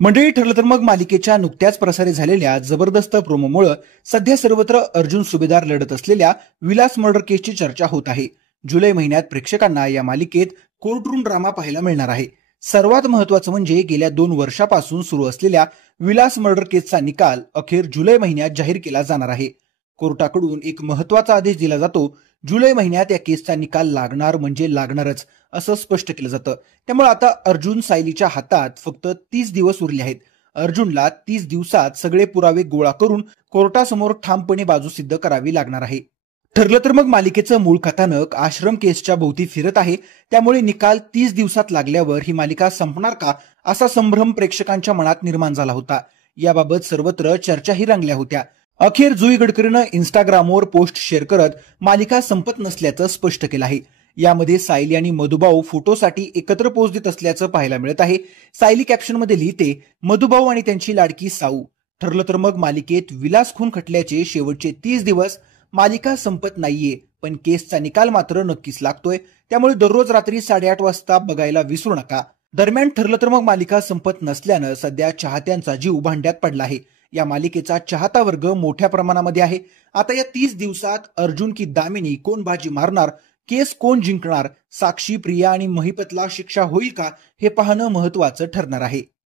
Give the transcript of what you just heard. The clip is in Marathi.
मंडळी, ठरलं तर मग मालिकेच्या नुकत्याच प्रसारित झालेल्या जबरदस्त प्रोमोमुळे सध्या सर्वत्र अर्जुन सुभेदार लढत असलेल्या विलास मर्डर केसची चर्चा होत आहे. जुलै महिन्यात प्रेक्षकांना या मालिकेत कोर्टरूम ड्रामा पाहायला मिळणार आहे. सर्वात महत्त्वाचं म्हणजे गेल्या 2 वर्षापासून सुरू असलेल्या विलास मर्डर केसचा निकाल अखेर जुलै महिन्यात जाहीर केला जाणार आहे. कोर्टाकडून एक महत्त्वाचा आदेश दिला जातो. जुलै महिन्यात या केसचा निकाल लागणार म्हणजे लागणारच असं स्पष्ट केलं जातं. त्यामुळे आता अर्जुन सायलीच्या हातात फक्त 30 दिवस उरले आहेत. अर्जुनला 30 दिवसात सगळे पुरावे गोळा करून कोर्टासमोर ठामपणे बाजू सिद्ध करावी लागणार आहे. ठरलं तर मग मालिकेचं मूळ कथानक आश्रम केसच्या भोवती फिरत आहे. त्यामुळे निकाल 30 दिवसात लागल्यावर ही मालिका संपणार का असा संभ्रम प्रेक्षकांच्या मनात निर्माण झाला होता. याबाबत सर्वत्र चर्चाही रंगल्या होत्या. अखेर जुई गडकरीनं इंस्टाग्रामवर पोस्ट शेअर करत मालिका संपत नसल्याचं स्पष्ट केलं आहे. यामध्ये सायली आणि मधुभाऊ फोटोसाठी एकत्र पोज देत असल्याचं पाहायला मिळत आहे. सायली कॅप्शनमध्ये लिहिते, मधुभाऊ आणि त्यांची लाडकी साऊ. ठरलं तर मग मालिकेत विलास खून खटल्याचे शेवटचे 30 दिवस. मालिका संपत नाहीये, पण केसचा निकाल मात्र नक्कीच लागतोय. त्यामुळे दररोज रात्री 8:30 वाजता बघायला विसरू नका. दरम्यान ठरलं तर मग मालिका संपत नसल्यानं सध्या चाहत्यांचा जीव भांड्यात पडला आहे. या मालिकेचा चाहता वर्ग मोठ्या प्रमाणामध्ये आहे. आता या 30 दिवसात अर्जुन की दामिनी कोण बाजी मारणार, केस कोण जिंकणार, साक्षी, प्रिया आणि महिपतला शिक्षा होईल का, हे पाहणं महत्त्वाचं ठरणार आहे.